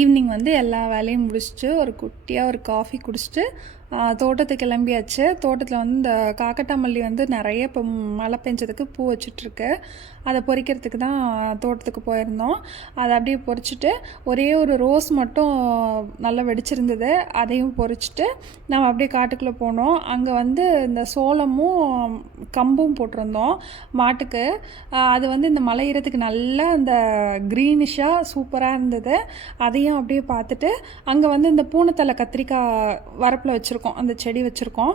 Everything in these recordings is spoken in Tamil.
ஈவினிங் வந்து எல்லா வேலையும் முடிச்சுட்டு ஒரு குட்டியாக ஒரு காஃபி குடிச்சிட்டு தோட்டத்துக்கு கிளம்பியாச்சு. தோட்டத்தில் வந்து இந்த காக்கட்டாமல்லி வந்து நிறைய இப்போ மழை பெஞ்சதுக்கு பூ வச்சிட்ருக்கு. அதை பொறிக்கிறதுக்கு தான் தோட்டத்துக்கு போயிருந்தோம். அதை அப்படியே பொறிச்சிட்டு ஒரே ஒரு ரோஸ் மட்டும் நல்லா வெடிச்சிருந்தது, அதையும் பொறிச்சிட்டு நம்ம அப்படியே காட்டுக்குள்ளே போனோம். அங்கே வந்து இந்த சோளமும் கம்பும் போட்டிருந்தோம் மாட்டுக்கு. அது வந்து இந்த மழை ஈரத்துக்கு நல்லா இந்த க்ரீனிஷாக சூப்பராக இருந்தது. அதையும் அப்படியே பார்த்துட்டு அங்கே வந்து இந்த பூனைத்தலை கத்திரிக்காய் வரப்பில் வச்சுருக்கோம், அந்த செடி வச்சுருக்கோம்.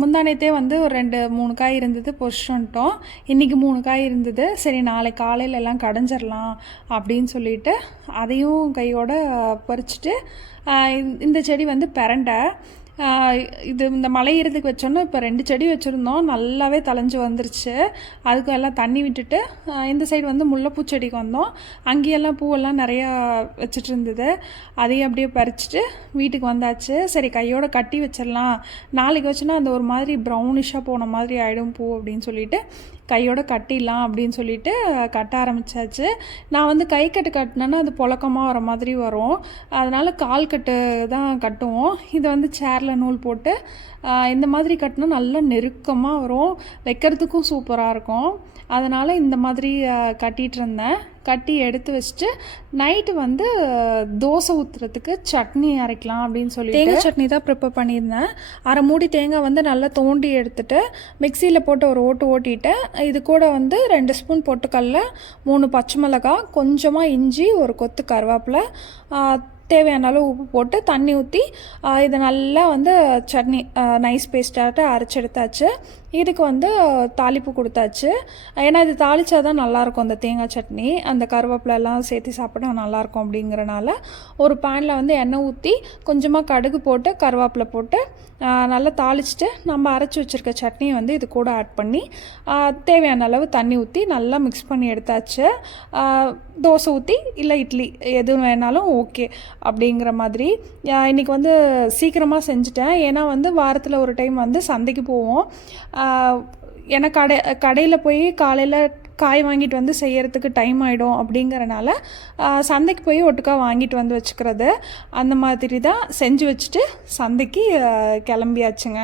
முந்தானத்தே வந்து ஒரு 2-3 காய் இருந்தது, பொறிச்சிட்டு வந்துட்டோம். இன்றைக்கி 3 காய் இருந்தது. சரி நாளைக்கு காலையில் எல்லாம் கடைஞ்சிடலாம் அப்படின்னு சொல்லிட்டு அதையும் கையோட பறிச்சுட்டு, இந்த செடி வந்து பெரண்டை. இது இந்த மழை ஈரத்துக்கு வச்சோன்னா இப்போ 2 செடி வச்சுருந்தோம், நல்லாவே தளைஞ்சு வந்துருச்சு. அதுக்கு எல்லாம் தண்ணி விட்டுட்டு இந்த சைடு வந்து முல்லைப்பூ செடிக்கு வந்தோம். அங்கேயெல்லாம் பூவெல்லாம் நிறையா வச்சுட்டு இருந்தது. அதையும் அப்படியே பறிச்சுட்டு வீட்டுக்கு வந்தாச்சு. சரி கையோட கட்டி வச்சிடலாம், நாளைக்கு வச்சோன்னா அந்த ஒரு மாதிரி ப்ரௌனிஷாக போன மாதிரி ஆகிடும் பூ அப்படின்னு சொல்லிட்டு கையோட கட்டிடலாம் அப்படின்னு சொல்லிட்டு கட்ட ஆரம்பித்தாச்சு. நான் வந்து கை கட்டு கட்டினேன்னா அது புழக்கமாக வர மாதிரி வரும், அதனால் கால் கட்டு தான் கட்டுவோம். இதை வந்து சேரில் நூல் போட்டு இந்த மாதிரி கட்டினா நல்லா நெருக்கமாக வரும், வைக்கிறதுக்கும் சூப்பராக இருக்கும். அதனால் இந்த மாதிரி கட்டிகிட்டு இருந்தேன். கட்டி எடுத்து வச்சுட்டு நைட்டு வந்து தோசை ஊற்றுறதுக்கு சட்னி அரைக்கலாம் அப்படின்னு சொல்லி தேங்காய் சட்னி தான் ப்ரிப்பேர் பண்ணியிருந்தேன். அரை மூடி தேங்காய் வந்து நல்லா தோண்டி எடுத்துகிட்டு மிக்சியில் போட்டு ஒரு ஓட்டிட்டு இது கூட வந்து 2 ஸ்பூன் பொட்டுக்கடல, 3 பச்சை மிளகாய், கொஞ்சமாக இஞ்சி, ஒரு கொத்து கருவேப்பிலை, தேவையான அளவு உப்பு போட்டு தண்ணி ஊற்றி இதை நல்லா வந்து சட்னி நைஸ் பேஸ்ட்டாகிட்டு அரைச்சி எடுத்தாச்சு. இதுக்கு வந்து தாளிப்பு கொடுத்தாச்சு. ஏன்னா இது தாளித்தா தான் நல்லாயிருக்கும் அந்த தேங்காய் சட்னி, அந்த கருவேப்பிலெல்லாம் சேர்த்து சாப்பிட்டா நல்லாயிருக்கும் அப்படிங்கிறனால ஒரு பேனில் வந்து எண்ணெய் ஊற்றி கொஞ்சமாக கடுகு போட்டு கருவேப்பிலை போட்டு நல்லா தாளிச்சிட்டு நம்ம அரைச்சி வச்சுருக்க சட்னியை வந்து இது கூட ஆட் பண்ணி தேவையான அளவு தண்ணி ஊற்றி நல்லா மிக்ஸ் பண்ணி எடுத்தாச்சு. தோசை ஊற்றி இல்லை இட்லி எது வேணாலும் ஓகே அப்படிங்கிற மாதிரி. இன்றைக்கி வந்து சீக்கிரமாக செஞ்சுட்டேன், ஏன்னா வந்து வாரத்தில் ஒரு டைம் வந்து சந்தைக்கு போவோம். ஏன்னா கடையில் போய் காலையில் காய் வாங்கிட்டு வந்து செய்கிறதுக்கு டைம் ஆகிடும் அப்படிங்கிறனால சந்தைக்கு போய் ஒட்டுக்கா வாங்கிட்டு வந்து வச்சுக்கிறது. அந்த மாதிரி தான் செஞ்சு வச்சுட்டு சந்தைக்கு கிளம்பியாச்சுங்க.